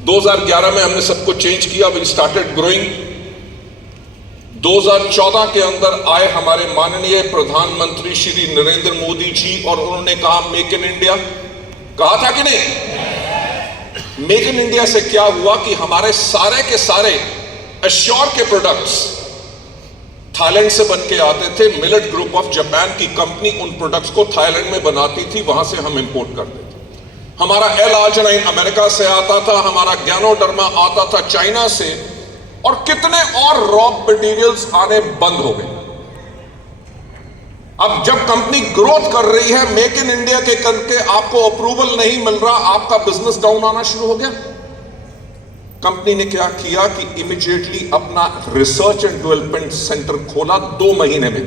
2011 में हमने सब कुछ चेंज किया, वी स्टार्टेड ग्रोइंग। 2014 के अंदर आए हमारे माननीय प्रधानमंत्री श्री नरेंद्र मोदी जी और उन्होंने कहा मेक इन इंडिया। कहा था कि नहीं? मेक इन इंडिया से क्या हुआ कि हमारे सारे के सारे एश्योर के प्रोडक्ट्स थाईलैंड से बन के आते थे। मिलेट ग्रुप ऑफ जापान की कंपनी उन प्रोडक्ट्स को थाईलैंड में बनाती थी, वहां से हम इंपोर्ट करते थे। हमारा एल आर्जिनाइन अमेरिका से आता था, हमारा ज्ञानोडर्मा आता था चाइना से, और कितने और रॉ मटेरियल्स आने बंद हो गए। अब जब कंपनी ग्रोथ कर रही है, मेक इन इंडिया के करके आपको अप्रूवल नहीं मिल रहा, आपका बिजनेस डाउन आना शुरू हो गया। कंपनी ने क्या किया कि इमीडिएटली अपना रिसर्च एंड डेवलपमेंट सेंटर खोला 2 महीने में,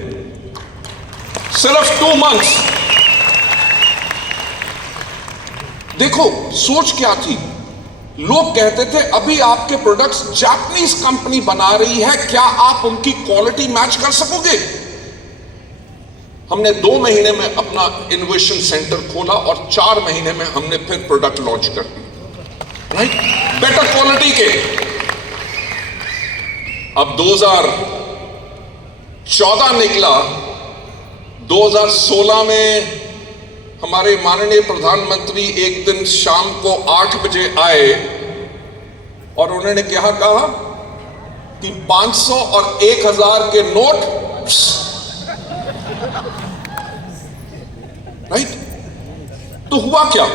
सिर्फ 2 मंथ्स। देखो सोच क्या थी, लोग कहते थे अभी आपके प्रोडक्ट्स जापानीज कंपनी बना रही है, क्या आप उनकी क्वालिटी मैच कर सकोगे? हमने 2 महीने में अपना इनोवेशन सेंटर खोला और 4 महीने में हमने फिर प्रोडक्ट लॉन्च कर दिया, राइट, बेटर क्वालिटी के। अब 2014 निकला, 2016 में हमारे माननीय प्रधानमंत्री एक दिन शाम को 8 बजे आए और उन्होंने क्या कहा कि 500 और 1000 के नोट, राइट। तो हुआ क्या,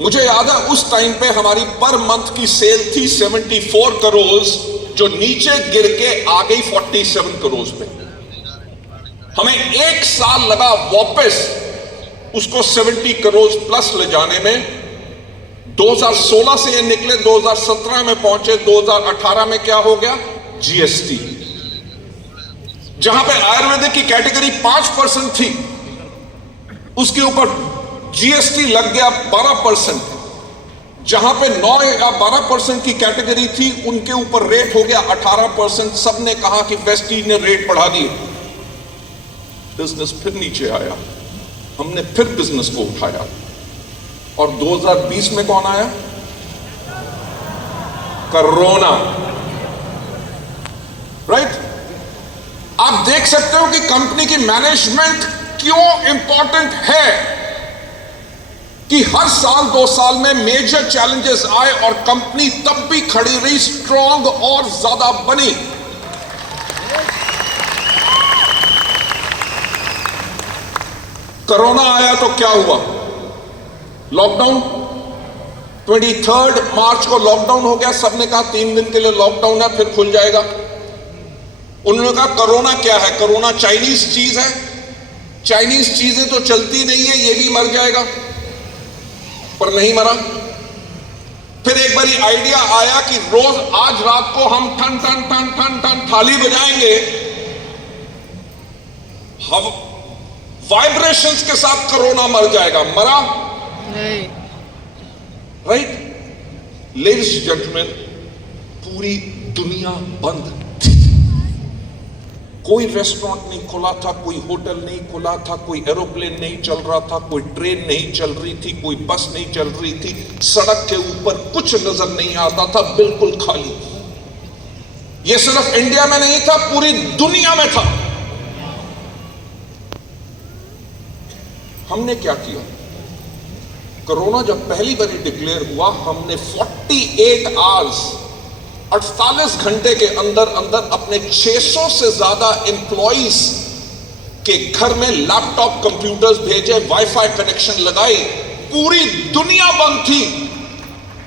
मुझे याद है उस टाइम पे हमारी पर मंथ की सेल थी 74 करोड़, जो नीचे गिर के आ गई 47 करोड़ पे। हमें 1 साल लगा वापस उसको 70 करोड़ प्लस ले जाने में। 2016 से ये निकले, 2017 में पहुंचे, 2018 में क्या हो गया, जीएसटी। जहां पे आयुर्वेदिक की कैटेगरी 5% थी, उसके ऊपर जीएसटी लग गया 12%। जहां पे 9 या 12% की कैटेगरी थी, उनके ऊपर रेट हो गया 18%। सबने कहा कि वेस्टीज ने रेट बढ़ा दिए, बिजनेस फिर नीचे आया। हमने फिर बिजनेस को उठाया और 2020 में कौन आया, कोरोना, राइट। आप देख सकते हो कि कंपनी की मैनेजमेंट क्यों इंपॉर्टेंट है कि हर साल 2 साल में मेजर चैलेंजेस आए और कंपनी तब भी खड़ी रही, स्ट्रांग और ज्यादा बनी। कोरोना आया तो क्या हुआ, लॉकडाउन। 23 मार्च को लॉकडाउन हो गया। सबने कहा 3 दिन के लिए लॉकडाउन है, फिर खुल जाएगा। उन्होंने कहा कोरोना क्या है, कोरोना चाइनीज चीज है, चाइनीज चीजें तो चलती नहीं है, ये भी मर जाएगा। पर नहीं मरा। फिर एक बारी आइडिया आया कि रोज आज रात को हम ठन ठन ठन ठन ठन थाली बजाएंगे, हम वाइब्रेशंस के साथ कोरोना मर जाएगा। मरा नहीं, राइट। लेडीज जेंटलमैन, पूरी दुनिया बंद थी। कोई रेस्टोरेंट नहीं खुला था, कोई होटल नहीं खुला था, कोई एरोप्लेन नहीं चल रहा था, कोई ट्रेन नहीं चल रही थी, कोई बस नहीं चल रही थी, सड़क के ऊपर कुछ नजर नहीं आता था, बिल्कुल खाली। यह सिर्फ इंडिया में नहीं था, पूरी दुनिया में था। हमने क्या किया, कोरोना जब पहली बार डिक्लेयर हुआ, हमने 48 आवर्स 48 घंटे के अंदर अंदर अपने 600 से ज्यादा एम्प्लॉइज के घर में लैपटॉप कंप्यूटर्स भेजे, वाईफाई कनेक्शन लगाई। पूरी दुनिया बंद थी।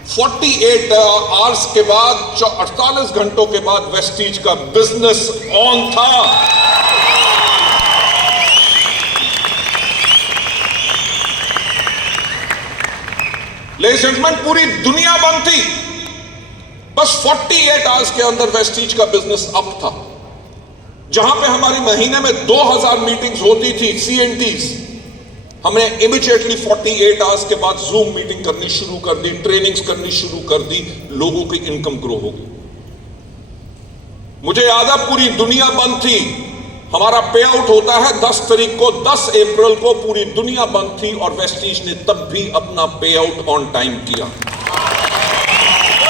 48 आवर्स के बाद, 48 घंटों के बाद वेस्टीज का बिजनेस ऑन था। लेडीज एंड जेंटलमैन, पूरी दुनिया बंद थी। बस 48 आवर्स के अंदर वेस्टीज का बिजनेस अप था। जहां पे हमारी महीने में 2000 मीटिंग्स होती थी, CNTs, हमने इमीडिएटली 48 आवर्स के बाद जूम मीटिंग करनी शुरू कर दी, ट्रेनिंग्स करनी शुरू कर दी, लोगों की इनकम ग्रो हो गई। मुझे याद है पूरी दुनिया बंद थी। हमारा पे आउट होता है 10 तारीख को, 10 अप्रैल को पूरी दुनिया बंद थी और वेस्टीज ने तब भी अपना पे आउट ऑन टाइम किया।